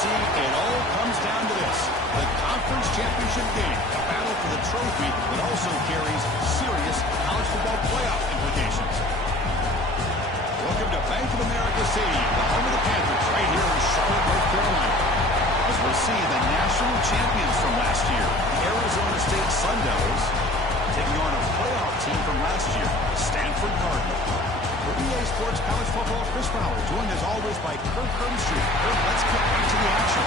It all comes down to this. The conference championship game, a battle for the trophy that also carries serious college football playoff implications. Welcome to Bank of America Stadium, the home of the Panthers, right here in Charlotte, North Carolina. As we'll see the national champions from last year, the Arizona State Sun Devils, taking on a playoff team from last year, Stanford Cardinals. For EA Sports College Football, Chris Fowler, joined as always by Kirk Herbstreit. Kirk, let's get back to the action.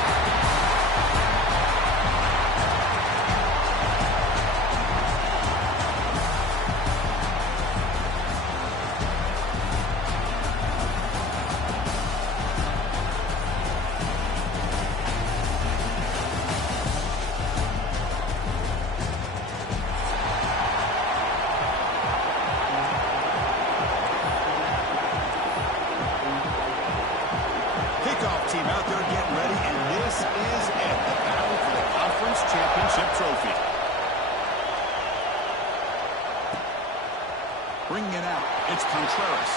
Team out there getting ready, and this is it, the battle for the conference championship trophy. Bringing it out, it's Contreras.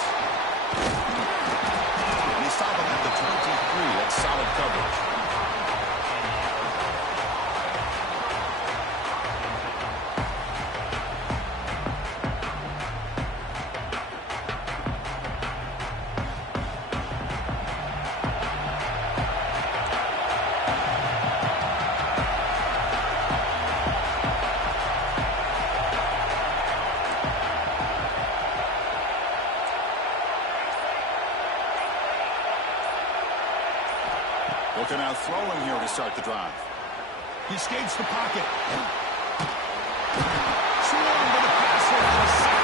And they stop him at the 23. That's solid coverage. Looking out throwing here to start the drive. He skates the pocket. Swung to the passer and a sack.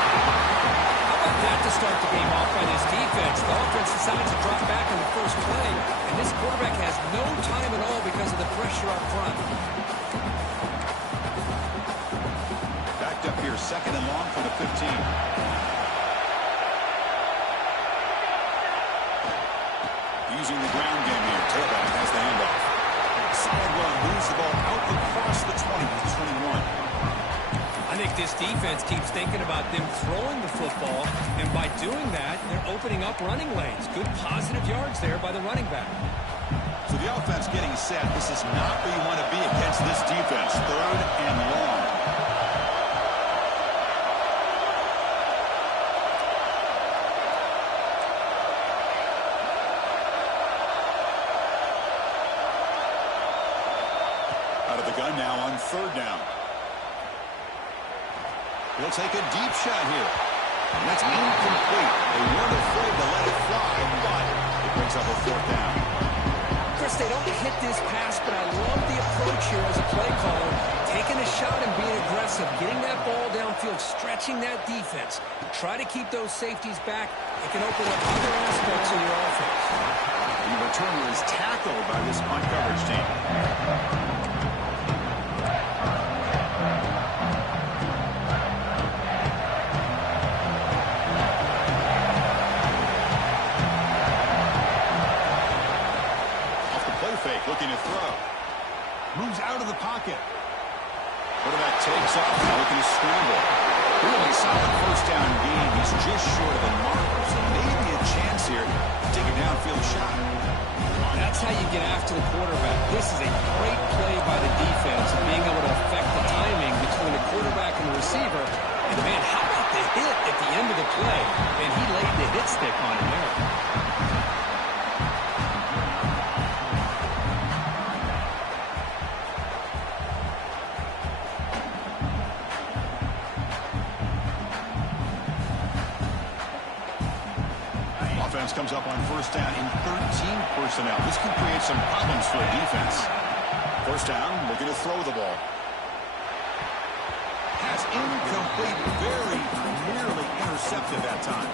How about that to start the game off by this defense? The offense decides to drop back on the first play, and this quarterback has no time at all because of the pressure up front. Backed up here, second and long for the 15. Using the ground game here. Tailback has the handoff. Solid run. Moves the ball out across the 20 to 21. I think this defense keeps thinking about them throwing the football, and by doing that, they're opening up running lanes. Good positive yards there by the running back. So the offense getting set. This is not where you want to be against this defense. Third and long. He'll take a deep shot here. And that's incomplete. They weren't afraid to let it fly, but it brings up a fourth down. Chris, they don't hit this pass, but I love the approach here as a play caller. Taking a shot and being aggressive, getting that ball downfield, stretching that defense. Try to keep those safeties back. It can open up other aspects of your offense. The returner is tackled by this punt coverage team. Fake, looking to throw. Moves out of the pocket. Quarterback takes off and looking to scramble. Really solid first down gain. He's just short of the marker, so maybe a chance here to take a downfield shot. That's how you get after the quarterback. This is a great play by the defense and being able to affect the timing between the quarterback and the receiver. And, man, how about the hit at the end of the play? And he laid the hit stick on him there. Offense comes up on first down in 13 personnel. This can create some problems for a defense. First down, looking to throw the ball. Pass incomplete, very nearly intercepted that time.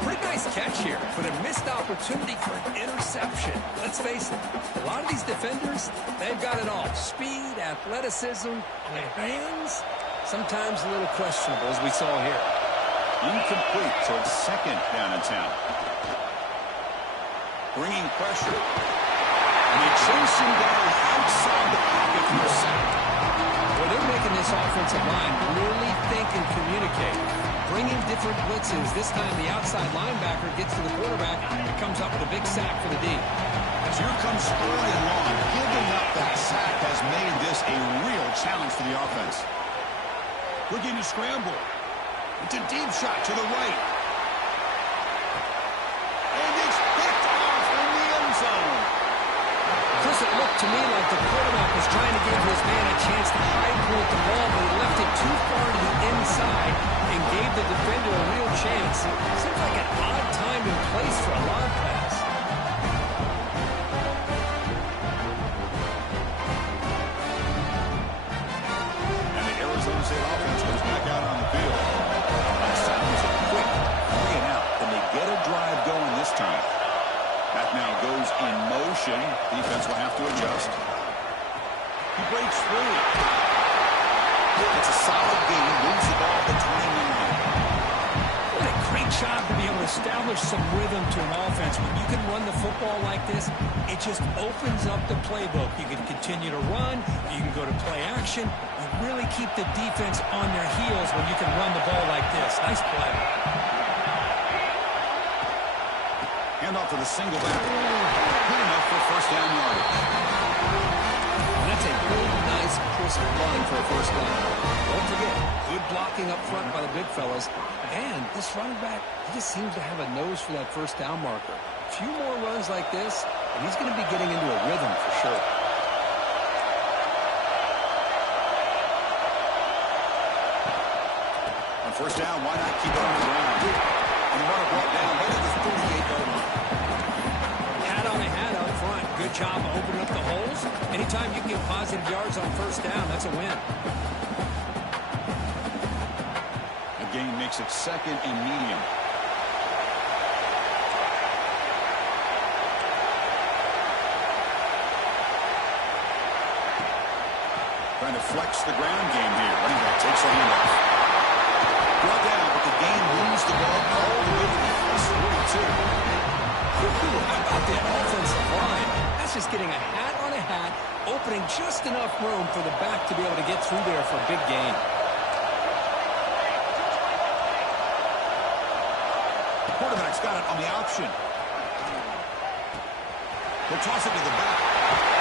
Pretty nice catch here, but a missed opportunity for an interception. Let's face it, a lot of these defenders, they've got it all. Speed, athleticism, their hands, sometimes a little questionable, as we saw here. Incomplete, so it's second down in town. Bringing pressure. And they chase him down outside the pocket for a sack. Well, they're making this offensive line really think and communicate. Bringing different blitzes. This time the outside linebacker gets to the quarterback and comes up with a big sack for the D. As here comes third and long. Giving up that sack has made this a real challenge for the offense. Looking to scramble. It's a deep shot to the right. And it's picked off in the end zone. Chris, it looked to me like the quarterback was trying to give his man a chance to high point the ball, but he left it too far to the inside and gave the defender a real chance. Seems like an odd time and place for a lob pass. And the Arizona State offense goes back out on the field. Last time was a quick 3 and out. Can they get a drive going this time? That now goes in motion. Defense will have to adjust. He breaks through. It's a solid gain. Moves the ball to 29. What a great job to be able to establish some rhythm to an offense. When you can run the football like this, it just opens up the playbook. You can continue to run. You can go to play action. You really keep the defense on their heels when you can run the ball like this. Nice play. Handoff to the single back. Good enough for first down yardage. And that's a really nice, crisp run for a first down. Don't forget, good blocking up front by the big fellas. And this running back, he just seems to have a nose for that first down marker. A few more runs like this, and he's going to be getting into a rhythm for sure. On first down, why not keep it on the ground? And the runner brought down right at the 38-yard line. Hat on a hat up front. Good job of opening up the holes. Anytime you can get positive yards on first down, that's a win. A gain makes it second and medium. Trying to flex the ground game here. Running back takes the handoff. Brought down, but the game moves the ball all the way to the plus 42. How about that offensive line? That's just getting a hat on a hat, opening just enough room for the back to be able to get through there for a big gain. The quarterback's got it on the option. He'll toss it to the back.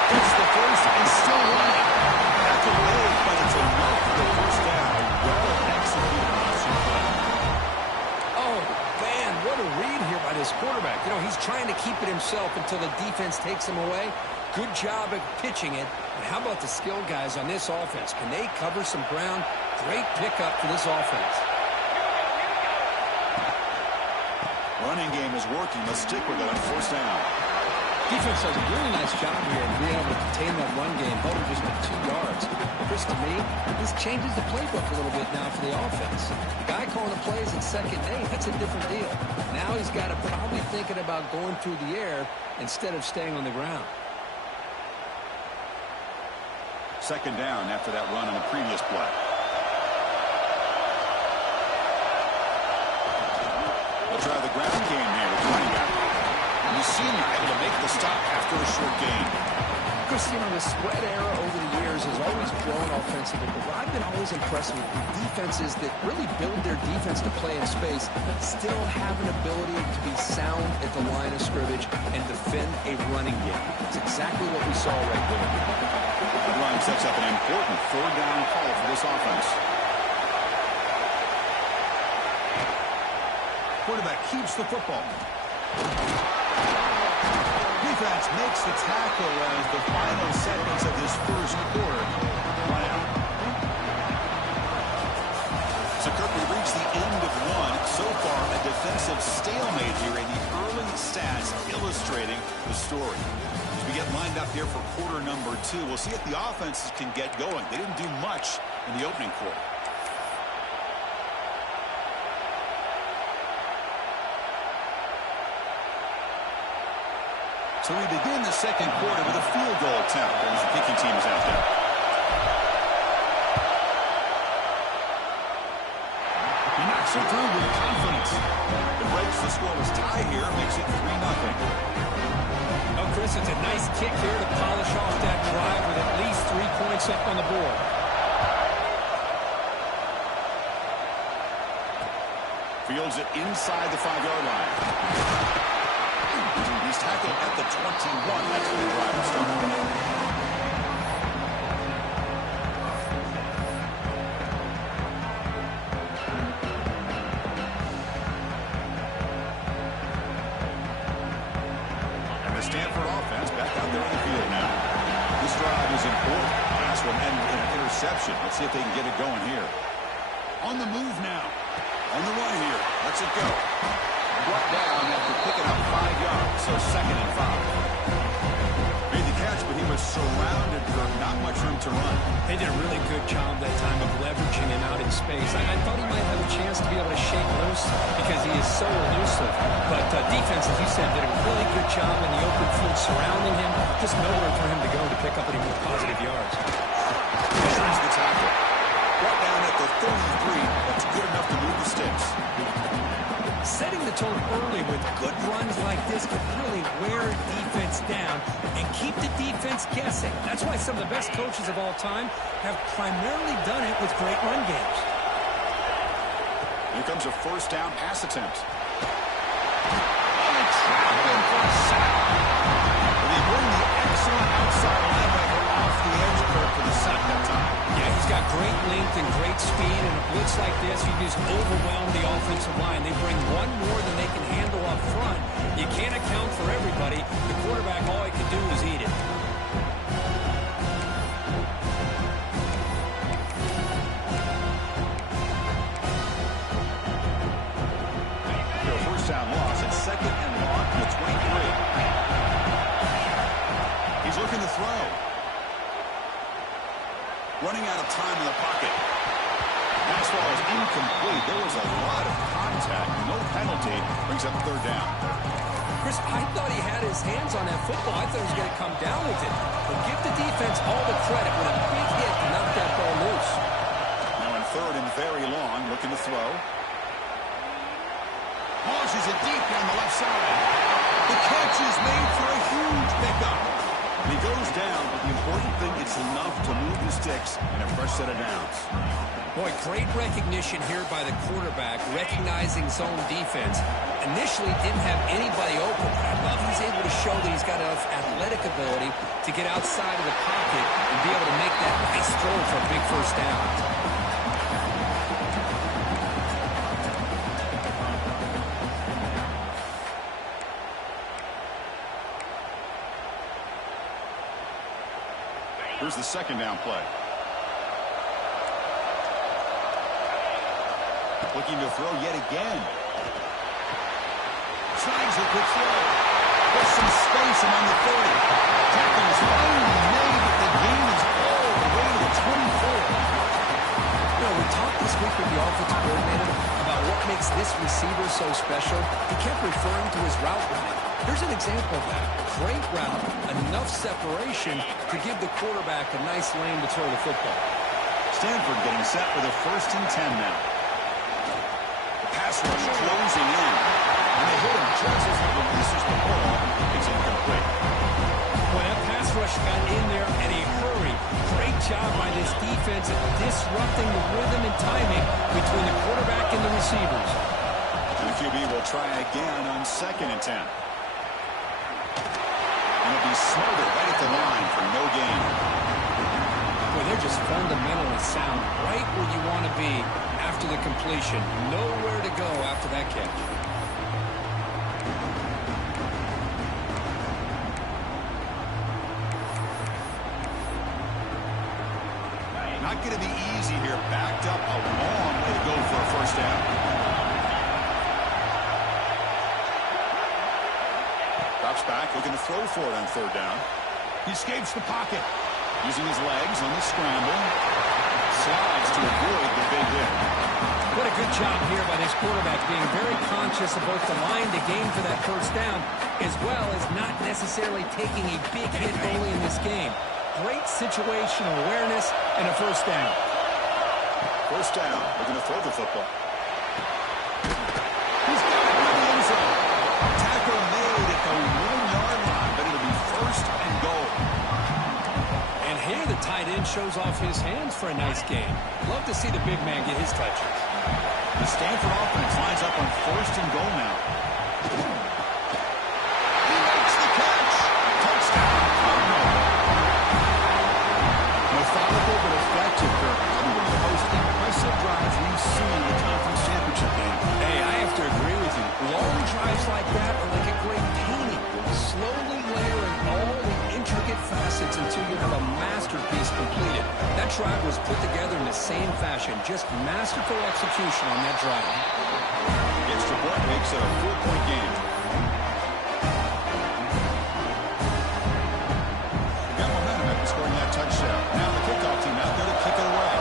Gets the first and still running. Back away, but it's enough for the first down. A well-executed option play. Oh, man, what a read here by this quarterback. You know, he's trying to keep it himself until the defense takes him away. Good job at pitching it, And how about the skill guys on this offense? Can they cover some ground? Great pickup for this offense. Running game is working. Let's stick with it on first down. Defense does a really nice job here of being able to contain that run game, hold him just to 2 yards. Chris, to me, this changes the playbook a little bit now for the offense. The guy calling the plays at second and 8, that's a different deal. Now he's got to probably thinking about going through the air instead of staying on the ground. Second down after that run on the previous play. They'll try the ground game here with the running back. And you see him able to make the stop after a short gain. Chris, you know, the spread era over the years has always grown offensively, but what I've been always impressed with defenses that really build their defense to play in space still have an ability to be sound at the line of scrimmage and defend a running game. It's exactly what we saw right there. That run sets up an important third down call for this offense. Quarterback keeps the football. Defense makes the tackle as the final seconds of this first quarter run out. So, Kirk, we reached the end of one. So far, a defensive stalemate here in the early stats illustrating the story. As we get lined up here for quarter number 2, we'll see if the offenses can get going. They didn't do much in the opening quarter. So we begin the second quarter with a field goal attempt as the kicking team is out there. He knocks it through with confidence. It breaks the scoreless tie here, makes it 3-0. Oh, Chris, it's a nice kick here to polish off that drive with at least 3 points up on the board. Fields it inside the 5-yard line. He's tackled at the 21. That's where the drive will start. And the Stanford offense back out there on the field now. This drive is important. Last one ended in an interception. Let's see if they can get it going here. On the move now. On the run here. Let's it go. Brought down after picking up 5 yards, so 2nd and 5. Made the catch, but he was surrounded for not much room to run. They did a really good job that time of leveraging him out in space. I thought he might have a chance to be able to shake loose because he is so elusive. But defense, as you said, did a really good job in the open field surrounding him. Just nowhere for him to go to pick up any more positive yards. Measures the tackle. Brought down at the 33. That's good enough to move the sticks. Setting the tone early with good runs like this can really wear defense down and keep the defense guessing. That's why some of the best coaches of all time have primarily done it with great run games. Here comes a first down pass attempt. And they trap him for a sack. But they bring the excellent outside linebacker off the edge curve for the sack that time. Yeah, he's got great length and great speed, and a blitz like this, you just overwhelm the offensive line. They bring one more than they can handle up front. You can't account for everybody. The quarterback, all he can do is eat it. First down loss and 2nd and long from the 23. He's looking to throw. Running out of time in the pocket. Fastball is incomplete. There was a lot of contact. No penalty. Brings up 3rd down. Chris, I thought he had his hands on that football. I thought he was going to come down with it. But give the defense all the credit with a big hit to knock that ball loose. Now in 3rd and very long, looking to throw. Launches it deep down the left side. The catch is made for a huge pickup. And he goes down, but the important thing, it's enough to move the sticks and a fresh set of downs. Boy, great recognition here by the quarterback, recognizing zone defense. Initially didn't have anybody open. I love he's able to show that he's got enough athletic ability to get outside of the pocket and be able to make that nice throw for a big first down. Here's the second down play. Looking to throw yet again. Tries a good throw. There's some space among the 30. Tackle is finally made, but the game is all the way to the 24. You know, we talked this week with the offensive coordinator about what makes this receiver so special. He kept referring to his route running. Here's an example of that. Great route, enough separation to give the quarterback a nice lane to throw the football. Stanford getting set for the 1st and 10 now. Pass rush closing in. And they hit him just as he releases the ball. It's incomplete. Well, that pass rush got in there in a hurry. Great job by this defense at disrupting the rhythm and timing between the quarterback and the receivers. And the QB will try again on 2nd and 10. And it'll be smothered right at the line for no gain. Well, they're just fundamentally sound, right where you want to be after the completion. Nowhere to go after that catch. Not going to be easy here. Backed up a long way to go for a 1st down. Drops back, looking to throw for it on 3rd down. He escapes the pocket. Using his legs on the scramble. Slides to avoid the big hit. What a good job here by this quarterback, being very conscious of both the line to gain for that 1st down, as well as not necessarily taking a big hit early in this game. Great situational awareness and a 1st down. 1st down. Looking to throw the football. He's got it in the end zone. Tackle made at the 1-yard line, but it'll be 1st and goal. And here the tight end shows off his hands for a nice game. Love to see the big man get his touches. The Stanford offense lines up on 1st and goal now. He makes the catch. Touchdown. Methodical but effective, Kirk. Probably one of the most impressive drives we've seen in the conference championship game. Hey, I have to agree with you. Long drives like that are like a great painting. Slowly layering all the intricate facets until you have a masterpiece completed. That drive was put together in the same fashion. Just masterful execution on that drive. Extra point makes it a 4-point game. Got momentum after scoring that touchdown. Now the kickoff team out there to kick it away.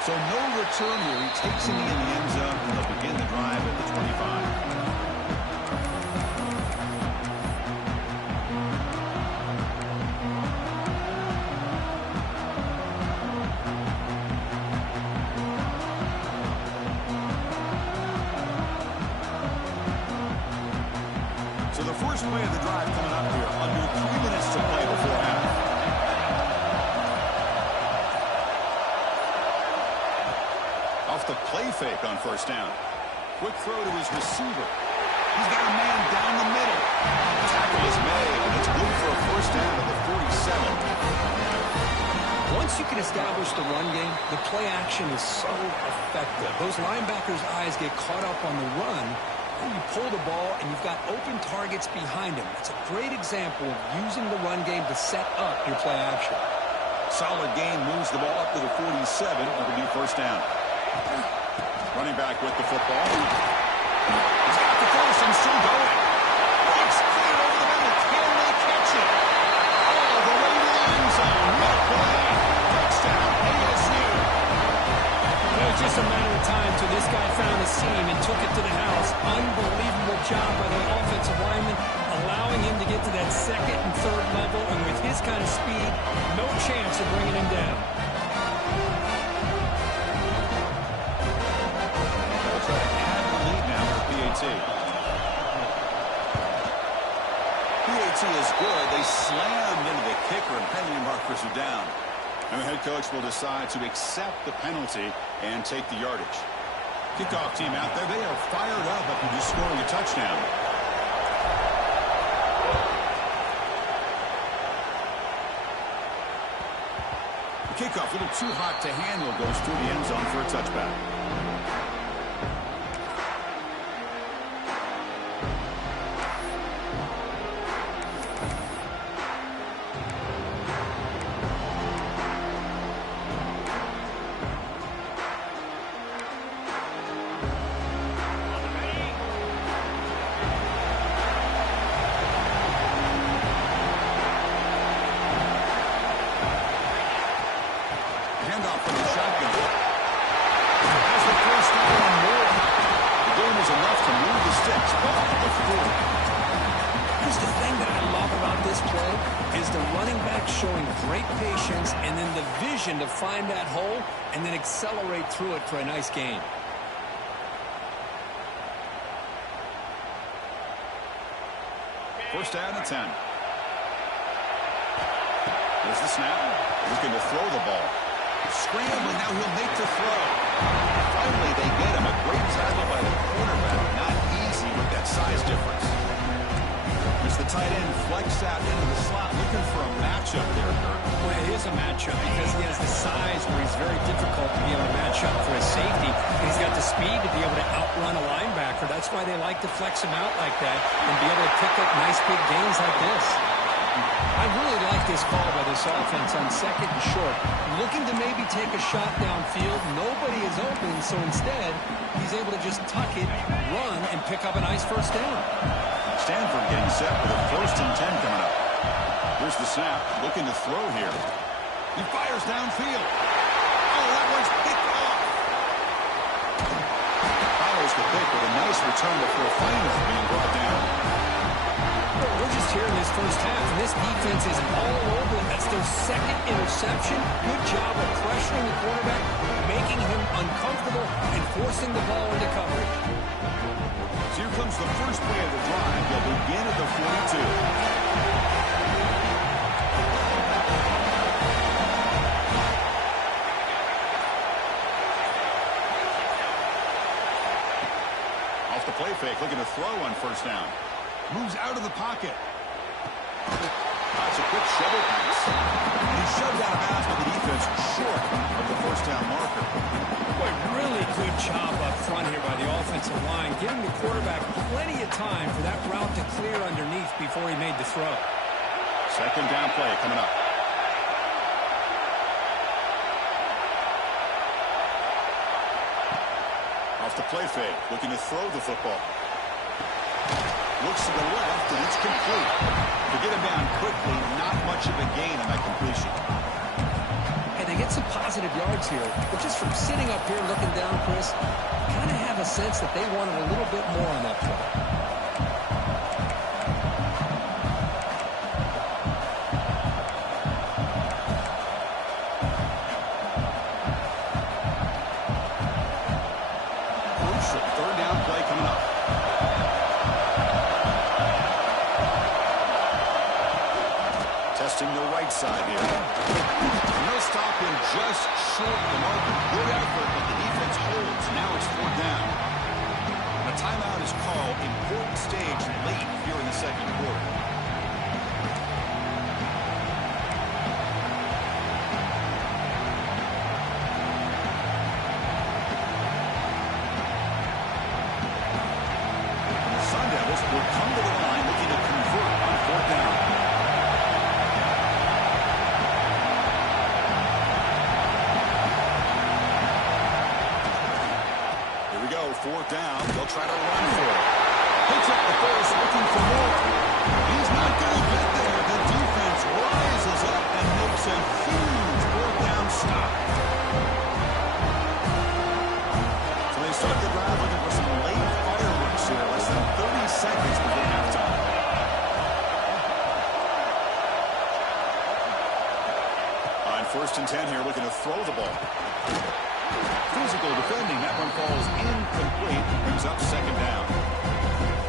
So no return here. He takes him in the end zone, and they'll begin the drive at the 25. So the first play of the drive coming up here. Under 3 minutes to play before half. Off the play fake on 1st down. Quick throw to his receiver. He's got a man down the middle. The tackle is made, and it's good for a 1st down at the 47. Once you can establish the run game, the play action is so effective. Those linebackers' eyes get caught up on the run, and you pull the ball, and you've got open targets behind him. It's a great example of using the run game to set up your play action. Solid gain, moves the ball up to the 47. It'll be 1st down. Running back with the football. He's got the first and still going. It's clear over the middle. Can they catch it? All the way to the end zone. What a play. Touchdown, ASU. It was just a matter of time till this guy found a seam and took it to the house. Unbelievable job by the offensive lineman, allowing him to get to that 2nd and 3rd level, and with his kind of speed, no chance of bringing him down. They'll try to add the lead now for PAT. PAT is good. They slammed into the kicker, and penalty markers are down. And the head coach will decide to accept the penalty and take the yardage. Kickoff team out there. They are fired up after just scoring a touchdown. The kickoff, a little too hot to handle, goes through the end zone for a touchback. is the running back showing great patience and then the vision to find that hole and then accelerate through it for a nice gain. First down and 10. Here's the snap. Looking to throw the ball. Scrambling, now he'll make the throw. Finally, they get him. A great tackle by the quarterback. Not easy with that size difference. As the tight end flex out into the slot, looking for a matchup there, Kurt. Well, it is a matchup because he has the size where he's very difficult to be able to match up for his safety. And he's got the speed to be able to outrun a linebacker. That's why they like to flex him out like that and be able to pick up nice big gains like this. I really like this call by this offense on second and short. Looking to maybe take a shot downfield. Nobody is open, so instead, he's able to just tuck it, run, and pick up a nice first down. Stanford getting set for the 1st and 10 coming up. Here's the snap, looking to throw here. He fires downfield. Oh, that one's picked off. Follows the pick with a nice return before finally being brought down. We're just here in this first half, and this defense is all over it. That's their second interception. Good job of pressuring the quarterback, making him uncomfortable, and forcing the ball into coverage. So here comes the first play of the drive. They'll begin at the 42. Off the play fake, looking to throw on first down. Moves out of the pocket. That's a quick shovel pass. And he shoved out of bounds, but the defense short of the first down marker. Boy, really good job up front here by the offensive line, giving the quarterback plenty of time for that route to clear underneath before he made the throw. Second down play coming up. Off the play fake, looking to throw the football. Looks to the left, and it's complete. To get him down quickly, not much of a gain on that completion. And they get some positive yards here, but just from sitting up here looking down, Chris, kind of have a sense that they wanted a little bit more on that play. Third down play coming up. Testing the right side here. No stopping, just short of the marker. Good effort, but the defense holds. Now it's 4th down. A timeout is called. Important stage late here in the second quarter. Will come to the line looking to convert on 4th down. Here we go, 4th down. They'll try to run for it. Picks up the first, looking for more. He's not going to get there. The defense rises up and makes a huge 4th down stop. So they start the drive looking for some late fireworks here. Less than 30 seconds before halftime. On 1st and 10 here, looking to throw the ball. Physical defending. That one falls incomplete. Brings up 2nd down.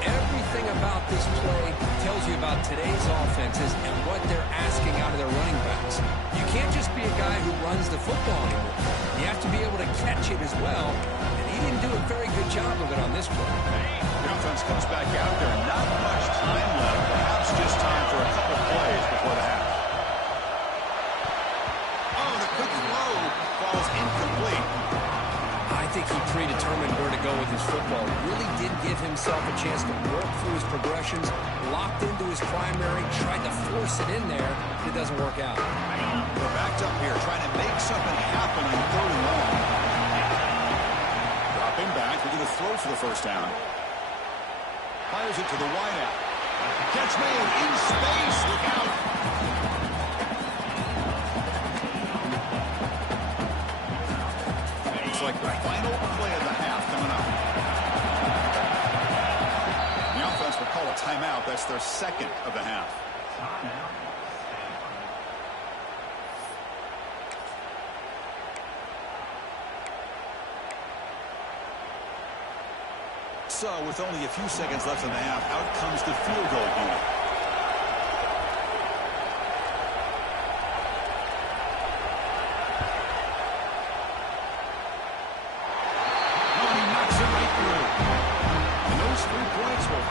Everything about this play tells you about today's offenses and what they're asking out of their running backs. You can't just be a guy who runs the football anymore. You have to be able to catch it as well. He didn't do a very good job of it on this play. The offense comes back out there. Not much time left. Perhaps just time for a couple plays before the half. Oh, the quick throw falls incomplete. I think he predetermined where to go with his football. Really did give himself a chance to work through his progressions, locked into his primary, tried to force it in there, but it doesn't work out. They're backed up here, trying to make something happen on 3rd and long. Dropping back, we're going to throw for the first down. Fires it to the wideout. Catch made in space. Look out. Looks like the final play of the half coming up. The offense will call a timeout. That's their 2nd of the half. So, with only a few seconds left in the half, out comes the field goal unit.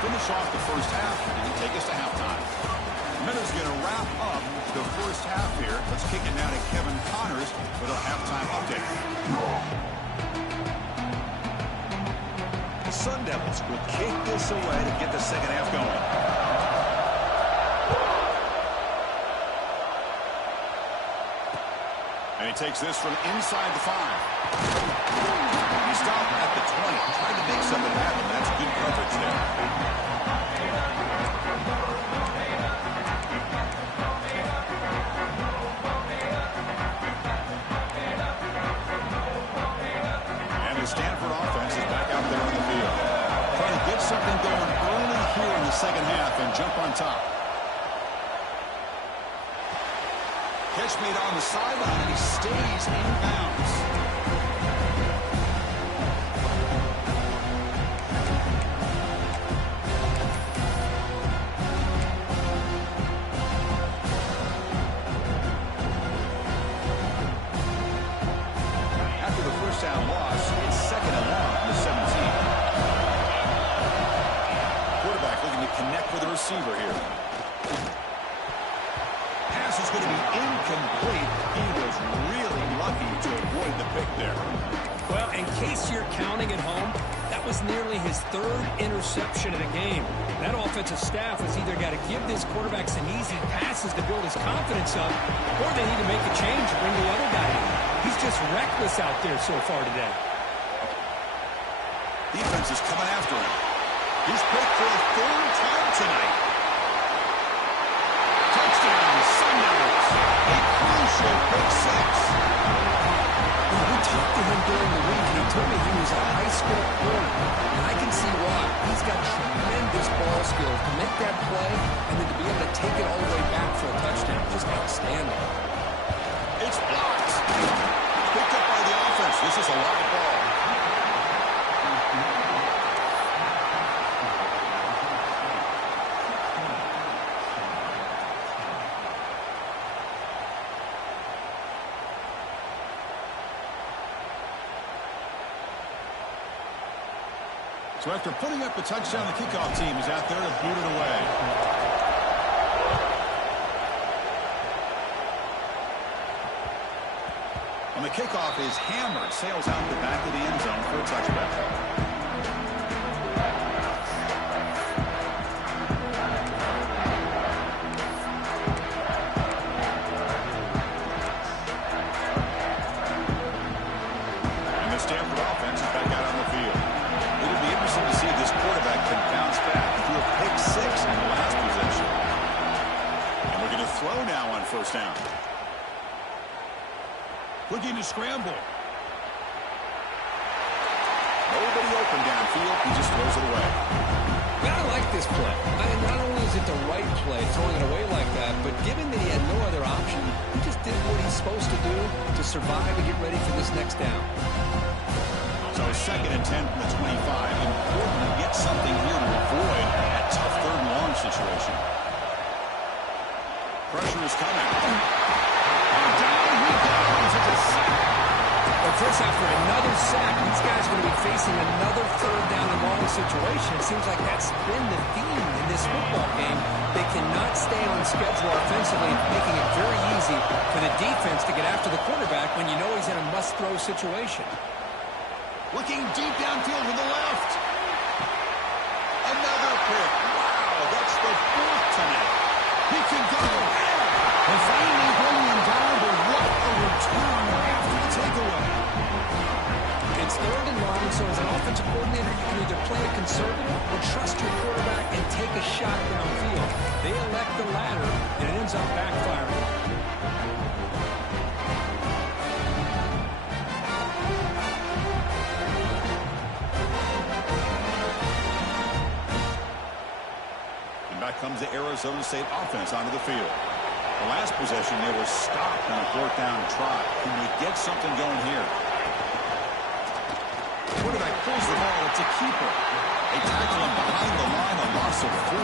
Finish off the first half and take us to halftime. Miller's going to wrap up the first half here. Let's kick it now to Kevin Connors with a halftime update. The Sun Devils will kick this away to get the second half going. And he takes this from inside the 5. He stopped at the 20, tried to make something happen. That's good coverage there. And the Stanford offense is back out there on the field. Trying to get something going early here in the second half and jump on top. Catch made on the sideline, and he stays in bounds. After the first down loss, it's second and long from the 17. Quarterback looking to connect with the receiver here. Pass is going to be incomplete. He was really lucky to avoid the pick there. Well, in case you're counting at home, that was nearly his 3rd interception of the game. That offensive staff has either got to give this quarterback some easy passes to build his confidence up, or they need to make a change and bring the other guy in. He's just reckless out there so far today. Defense is coming after him. He's picked for a 3rd time tonight. Touchdown, Sun Devils. A crucial pick 6. Well, we talked to him during the week, and he told me he was a high school corner. And I can see why. He's got tremendous ball skills to make that play, and then to be able to take it all the way back for a touchdown. Just outstanding. It's blocked. Picked up by the offense. This is a live ball. So after putting up the touchdown, the kickoff team is out there to boot it away. On the kickoff is hammered, sails out the back of the end zone for a touchback. And the Stanford offense is back out on the field. It'll be interesting to see if this quarterback can bounce back through a pick 6 in the last possession. And we're going to throw now on first down. Looking to scramble. Nobody open downfield. He just throws it away. Well, I like this play. I mean, not only is it the right play, throwing it away like that, but given that he had no other option, he just did what he's supposed to do to survive and get ready for this next down. So 2nd and 10 from the 25. Important to get something here to avoid that tough 3rd and long situation. Pressure is coming. And down he goes. It's a sack. But first, after another sack, these guys are going to be facing another 3rd down and long situation. It seems like that's been the theme in this football game. They cannot stay on schedule offensively, making it very easy for the defense to get after the quarterback when you know he's in a must-throw situation. Looking deep downfield to the left. Another pick. Wow, that's the 4th tonight. He can go. And finally bringing him down, but what a return after the takeaway. It's 3rd and long, so as an offensive coordinator, you can either play it conservative or trust your quarterback and take a shot downfield. They elect the latter, and it ends up backfiring. Back comes the Arizona State offense onto the field. The last possession, they were stopped on a 4th down try. Can we get something going here? Quarterback pulls the ball. It's a keeper. They tackle him behind the line, a loss of 4.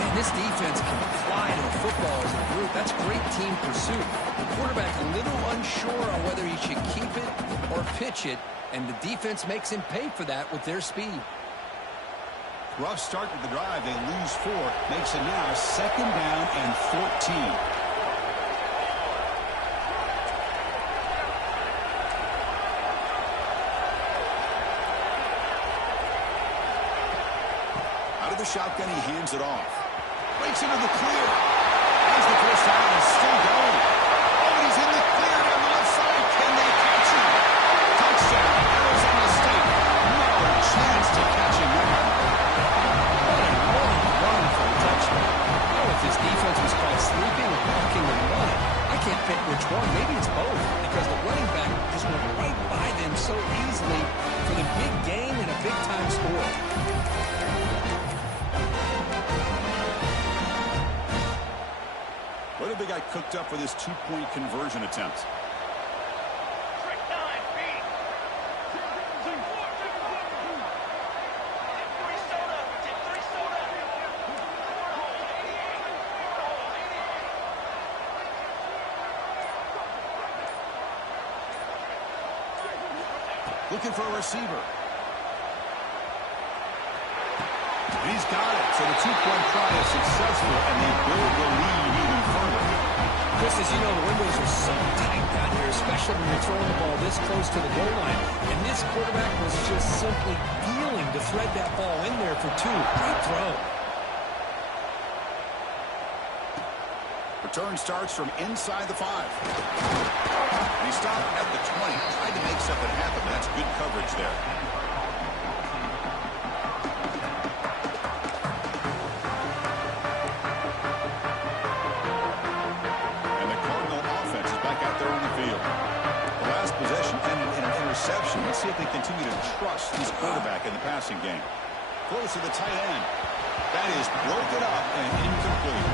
Man, this defense can fly to the football as a group. That's great team pursuit. The quarterback a little unsure on whether he should keep it or pitch it, and the defense makes him pay for that with their speed. Rough start to the drive. They lose 4. Makes it now 2nd down and 14. Out of the shotgun, he hands it off. Breaks into the clear. Has the first down and still going. Oh, he's in the clear down the left side. Can they catch him? Touchdown, Arizona State. No chance to catch him there. If this defense was called sleeping or blocking the run, I can't pick which one. Maybe it's both, because the running back just went right by them so easily for the big gain and a big-time score. What have they got cooked up for this 2-point conversion attempt? Looking for a receiver. He's got it. So the 2-point try is successful, and they build the lead even further. Chris, as you know, the windows are so tight down here, especially when you're throwing the ball this close to the goal line. And this quarterback was just simply feeling to thread that ball in there for 2. Great throw. Return starts from inside the 5. And he stopped at the 20. Tried to make something happen. That's good coverage there. And the Cardinal offense is back out there on the field. The last possession ended in an interception. Let's see if they continue to trust this quarterback in the passing game. Close to the tight end. That is broken up and incomplete.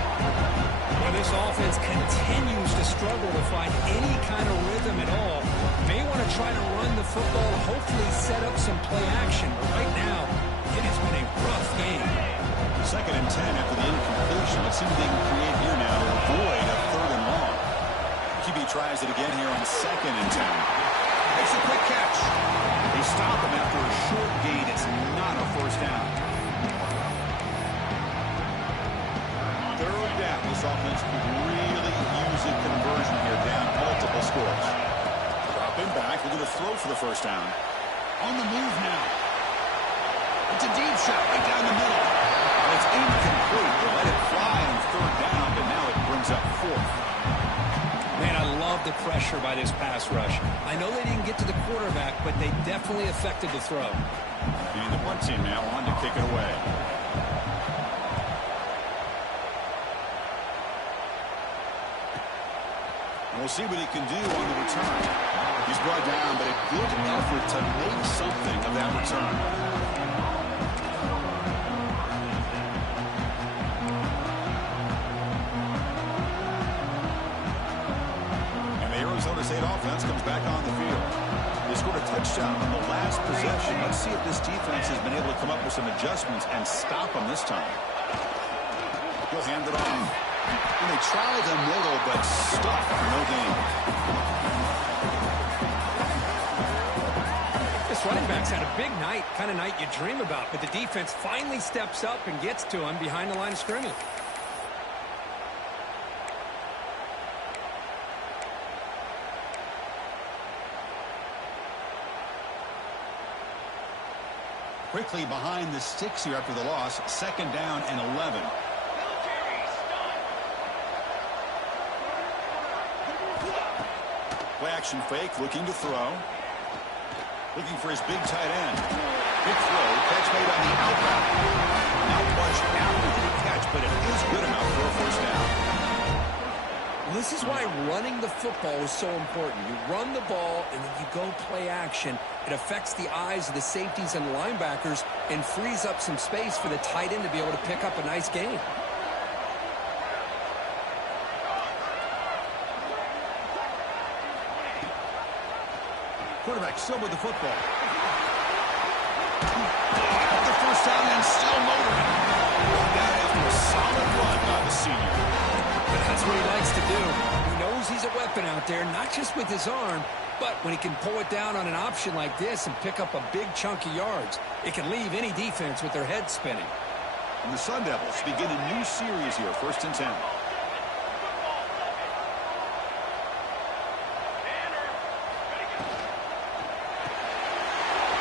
Well, this offense continues to struggle to find any kind of rhythm at all. May want to try to run the football, hopefully set up some play action. But right now, it has been a rough game. 2nd and 10 after the incompletion. Let's see what they can create here now to avoid a 3rd and long. QB tries it again here on 2nd and 10. Makes a quick catch. They stop him after a short gain. It's not a first down. 3rd down. This offense could really use a conversion here, down multiple scores. Dropping back. We're going to throw for the first down. On the move now. It's a deep shot right down the middle. It's incomplete. They let it fly on 3rd down, but now it brings up 4th. Man, I love the pressure by this pass rush. I know they didn't get to the quarterback, but they definitely affected the throw. And the punt team now on to kick it away. And we'll see what he can do on the return. He's brought down, but a good effort to make something of that return. And the Arizona State offense comes back on the field. They scored a touchdown on the last possession. Let's see if this defense has been able to come up with some adjustments and stop them this time. He'll hand it off. And they try the middle, but stuck. No gain. This running back's had a big night, kind of night you dream about, but the defense finally steps up and gets to him behind the line of scrimmage. Quickly behind the sticks here after the loss. 2nd down and 11. Play action fake, looking to throw. Looking for his big tight end. Big throw, catch made on the outroute. Not much after the catch, but it is good enough for a first down. This is why running the football is so important. You run the ball, and then you go play action. It affects the eyes of the safeties and linebackers and frees up some space for the tight end to be able to pick up a nice gain. Quarterback still with the football. The first down and still motoring. Brought down after a solid run by the senior. But that's what he likes to do. He knows he's a weapon out there, not just with his arm, but when he can pull it down on an option like this and pick up a big chunk of yards, it can leave any defense with their head spinning. And the Sun Devils begin a new series here, 1st and 10.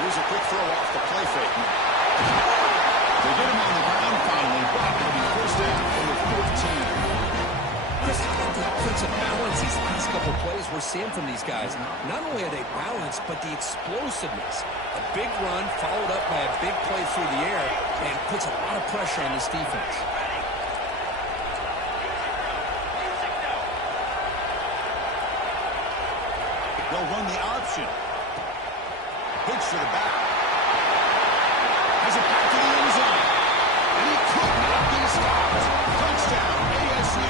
Here's a quick throw off the play fake. They get him on the ground finally, but it'll be first down from the 14. Chris, how about the offensive balance these last couple plays we're seeing from these guys? Not only are they balanced, but the explosiveness. A big run followed up by a big play through the air, and it puts a lot of pressure on this defense. They'll run the option. Pitch to the back. Has it back to the end zone. And he could not be stopped. Touchdown, ASU.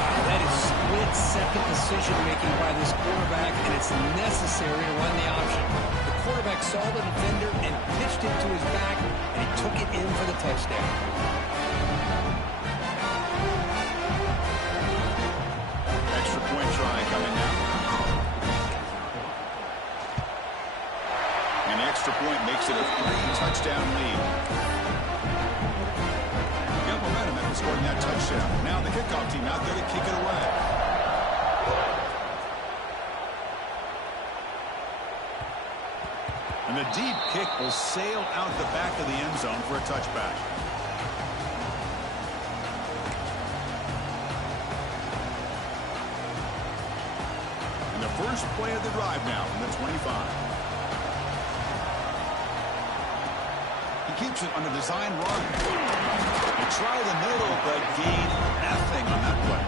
Wow, that is split-second decision-making by this quarterback, and it's necessary to run the option. The quarterback saw the defender and pitched it to his back, and he took it in for the touchdown. Extra point try coming now. And the extra point makes it a 3-touchdown lead. Got momentum after scoring that touchdown. Now the kickoff team out there to kick it away. And the deep kick will sail out the back of the end zone for a touchback. And the first play of the drive now from the 25. Keeps it on a design run. He tried the middle, but gained nothing on that play.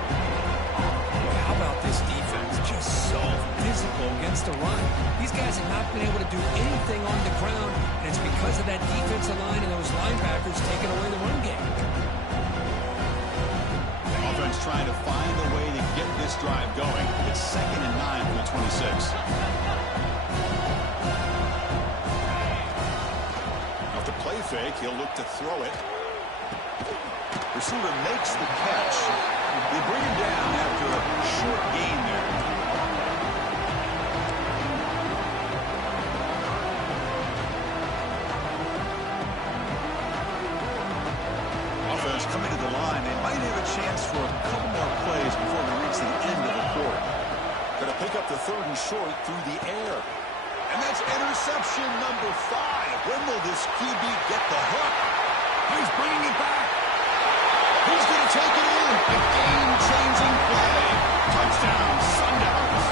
Well, how about this defense? Just so physical against the run. These guys have not been able to do anything on the ground, and it's because of that defensive line and those linebackers taking away the run game. Offense trying to find a way to get this drive going. It's 2nd and 9 from the 26. Play fake, he'll look to throw it. Receiver makes the catch. They bring him down after a short gain there. Offense coming to the line. They might have a chance for a couple more plays before we reach the end of the quarter. Going to pick up the 3rd and short through the air. And that's interception number 5. When will this QB get the hook? He's bringing it back. He's going to take it in. A game-changing play. Touchdown, Sun Devils.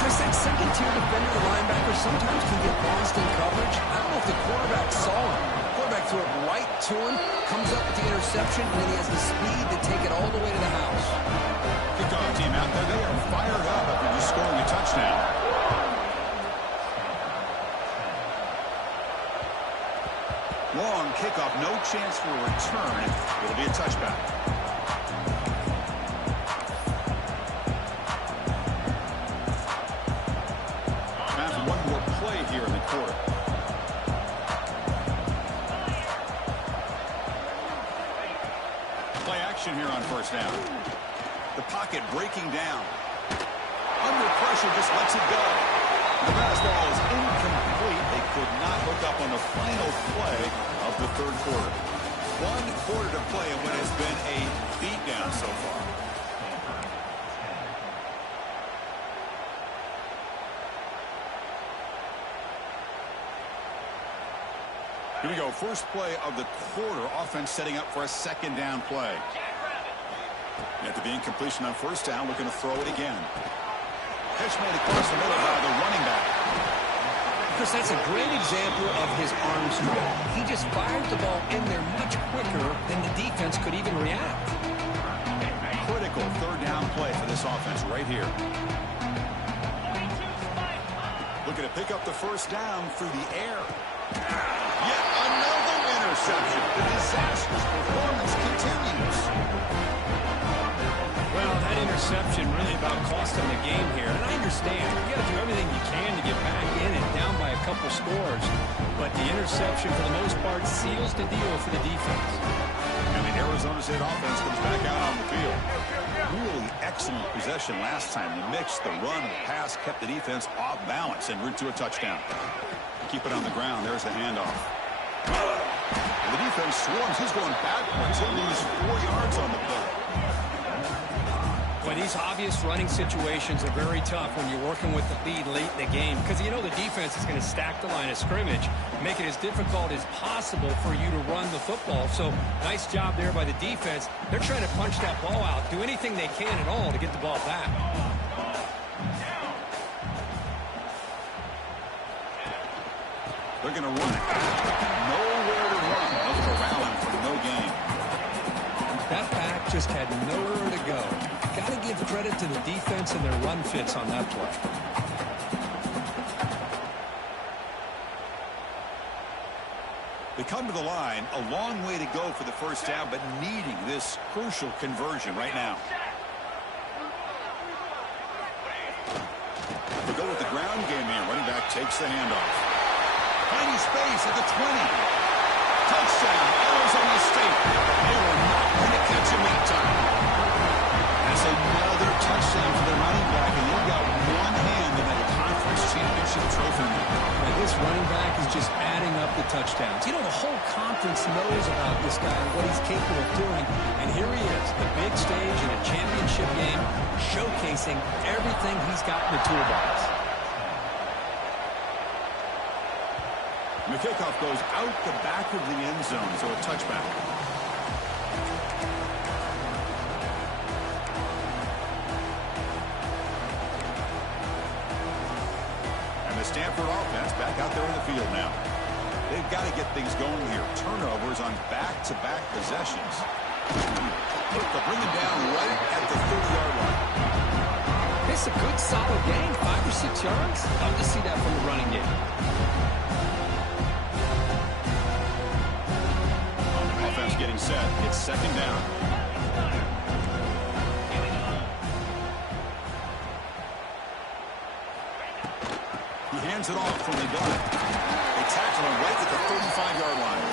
Chris, that second-tier defender, the linebacker, sometimes can get lost in coverage. I don't know if the quarterback saw him. The quarterback threw it right to him, comes up with the interception, and then he has the speed to take it all the way to the house. Kickoff team out there. They are fired up after just scoring a touchdown. Long kickoff, no chance for a return. It'll be a touchback. Time for one more play here in the quarter. Play action here on first down. The pocket breaking down. Under pressure, just lets it go. The fastball is incomplete. They could not hook up on the final play of the 3rd quarter. 1 quarter to play in what has been a beatdown so far. Here we go. First play of the quarter. Offense setting up for a 2nd down play. At the incompletion on first down, looking to throw it again. Pitch made across the middle by the running back. Chris, that's a great example of his arm strength. He just fired the ball in there much quicker than the defense could even react. Critical 3rd down play for this offense right here. Looking to pick up the first down through the air. Yet another interception. The disastrous performance continues. Well, that interception interception really about costing the game here. And I understand. You got to do everything you can to get back in and down by a couple scores. But the interception, for the most part, seals the deal for the defense. And the Arizona State offense comes back out on the field. Really excellent possession last time. The mix, the run, the pass kept the defense off balance and route to a touchdown. Keep it on the ground. There's the handoff. And the defense swarms. He's going backwards. He'll lose 4 yards on the play. But these obvious running situations are very tough when you're working with the lead late in the game, because you know the defense is going to stack the line of scrimmage, make it as difficult as possible for you to run the football. So nice job there by the defense. They're trying to punch that ball out, do anything they can at all to get the ball back. They're going to run it. Nowhere to run. They'll corral him for no gain. That back just had nowhere to go. Got to give credit to the defense and their run fits on that play. They come to the line, a long way to go for the first down, but needing this crucial conversion right now. They go with the ground game here. Running back takes the handoff. Finding space at the 20. Touchdown, Arizona State. They were not going to catch him that time. That's another touchdown for the running back, and they've got one hand in that conference championship trophy. And this running back is just adding up the touchdowns. You know, the whole conference knows about this guy and what he's capable of doing. And here he is, the big stage in a championship game, showcasing everything he's got in the toolbox. And the kickoff goes out the back of the end zone, so a touchback. And the Stanford offense back out there in the field now. They've got to get things going here. Turnovers on back-to-back possessions. They'll bring him down right at the 30-yard line. It's a good, solid game, 5 or 6 yards. Love to see that from the running game. Offense getting set. It's second down. He hands it off from the gun. They tackle him right at the 35-yard line.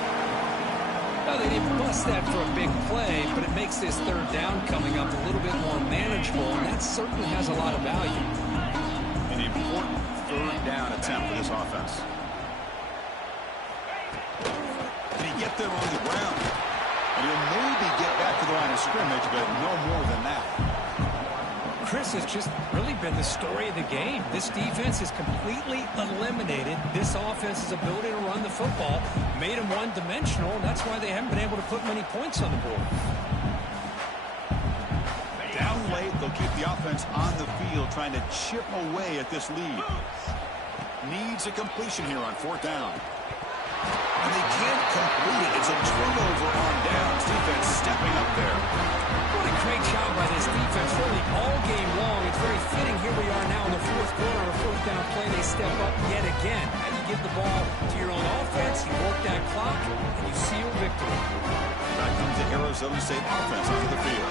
Well, they didn't bust that for a big play, but it makes this third down coming up a little bit more manageable, and that certainly has a lot of value. An important third down attempt for this offense. Can he get them on the ground? And he'll maybe get back to the line of scrimmage, but no more than that. Chris, has just really been the story of the game. This defense has completely eliminated this offense's ability to run the football, made them one-dimensional, and that's why they haven't been able to put many points on the board. Down late, they'll keep the offense on the field, trying to chip away at this lead. Needs a completion here on fourth down. And they can't complete it. It's a turnover on downs. Defense stepping up there. What a great job by this defense, really all game long. It's very fitting. Here we are now in the fourth quarter, a fourth down play. They step up yet again. How do you give the ball to your own offense? You work that clock, and you seal victory. Back comes the Arizona State offense onto the field.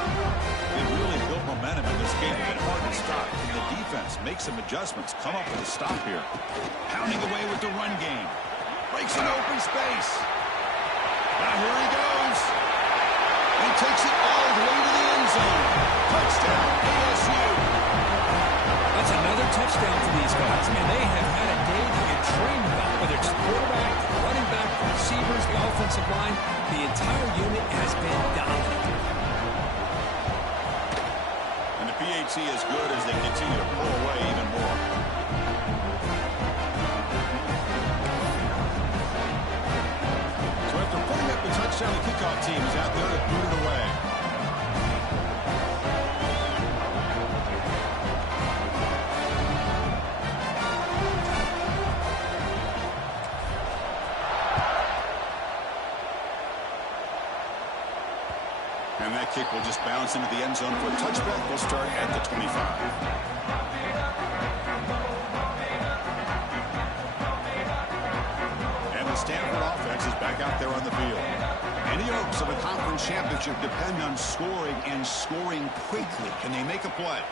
They really built momentum in this game. It's been hard to stop. Can the defense make some adjustments? Come up with a stop here. Pounding away with the run game. Breaks an open space. Now here he goes. He takes it all the way to the end zone. Touchdown, ASU. That's another touchdown for these guys. And they have had a day that you dream about, whether it's quarterback, running back, receivers, the offensive line. The entire unit has been dominant. And the PAT is good as they continue to pull away even more. The touchdown, the kickoff team is out there to boot it away. And that kick will just bounce into the end zone for a touchback. We'll start at the 25. Stanford offense is back out there on the field. And the hopes of a conference championship depend on scoring and scoring quickly. Can they make a play?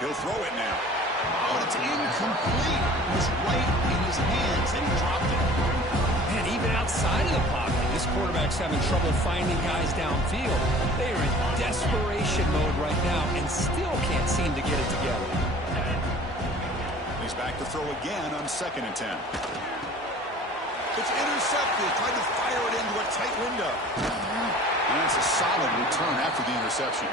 He'll throw it now. Oh, it's incomplete. It was right in his hands, and he dropped it. And even outside of the pocket, this quarterback's having trouble finding guys downfield. They are in desperation mode right now and still can't seem to get it together. He's back to throw again on 2nd and 10. It's intercepted. Tried to fire it into a tight window. And that's a solid return after the interception.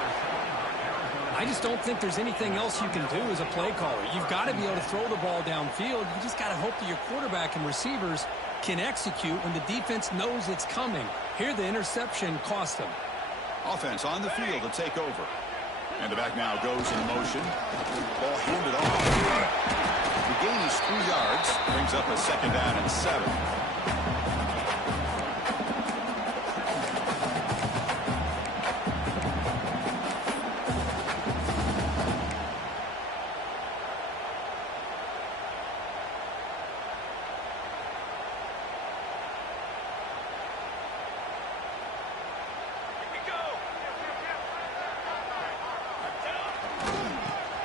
I just don't think there's anything else you can do as a play caller. You've got to be able to throw the ball downfield. You just got to hope that your quarterback and receivers can execute when the defense knows it's coming. Here, the interception cost them. Offense on the field to take over. And the back now goes in motion. Ball handed off. The gain is 3 yards. Brings up a 2nd down and 7.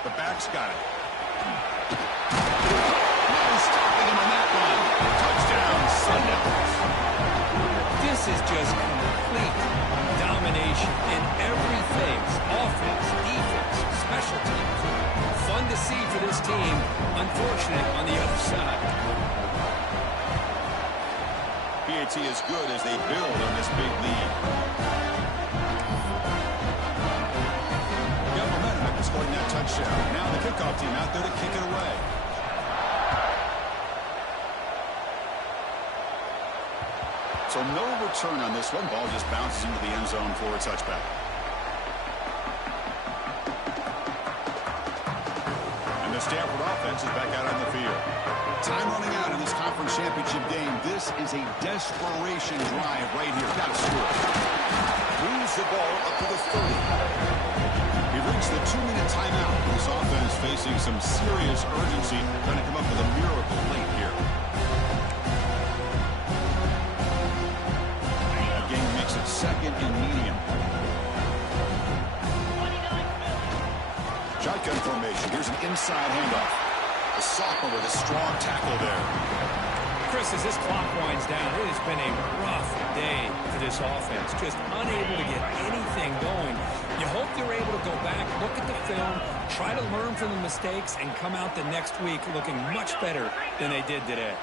The back's got it. No stopping him on that one. Touchdown, Sundowns. This is just complete domination in every phase. Offense, defense, special teams. Fun to see for this team. Unfortunate on the other side. PAT is good as they build on this big lead. Got momentum after scoring that touchdown. Now the kickoff team out there to kick it away. So no return on this one. Ball just bounces into the end zone for a touchback. And the Stanford offense is back out on the field. Time running out in this conference championship game. This is a desperation drive right here. Got to score. Moves the ball up to the 30. He reached the 2-minute timeout. This offense facing some serious urgency, trying to come up with a miracle late here. The game makes it 2nd and medium. Shotgun formation. Here's an inside handoff. The sophomore with a strong tackle there. Chris, as this clock winds down, it has been a rough day for this offense. Just unable to get anything going. You hope they're able to go back, look at the film, try to learn from the mistakes, and come out the next week looking much better than they did today.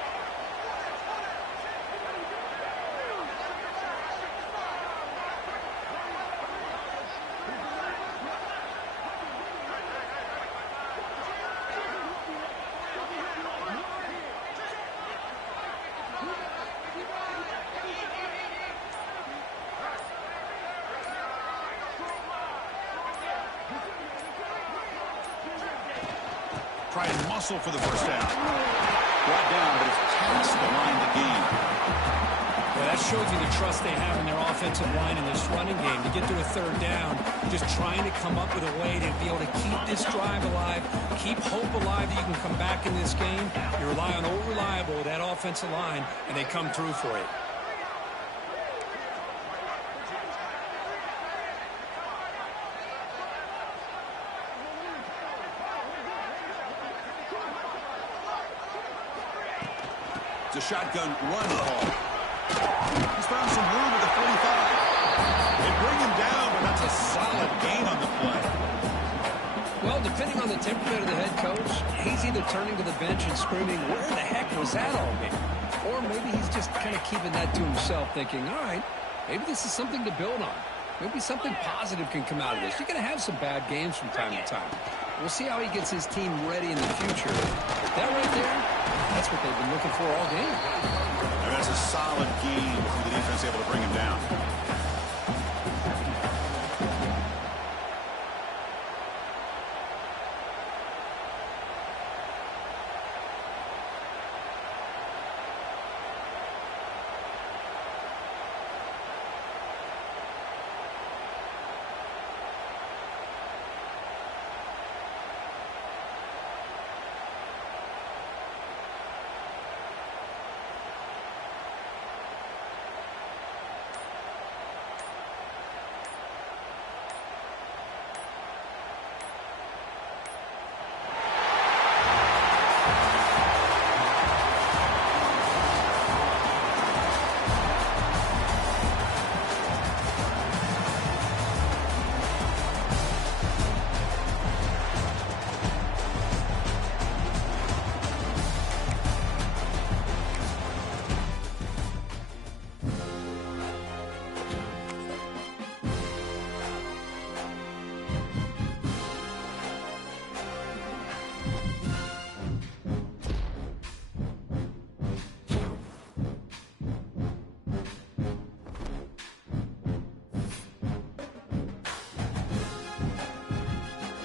Try and muscle for the first down. Brought down, but it's past the line to gain. Well, that shows you the trust they have in their offensive line in this running game. To get to a 3rd down, just trying to come up with a way to be able to keep this drive alive, keep hope alive that you can come back in this game. You rely on old reliable, that offensive line, and they come through for you. It's a shotgun run call. He's found some room at the 45. They bring him down, but that's a solid gain on the play. Well, depending on the temperament of the head coach, he's either turning to the bench and screaming, where the heck was that all game? Or maybe he's just kind of keeping that to himself, thinking, all right, maybe this is something to build on. Maybe something positive can come out of this. You're going to have some bad games from time to time. We'll see how he gets his team ready in the future. That right there, that's what they've been looking for all game. And that's a solid game. The defense able to bring him down.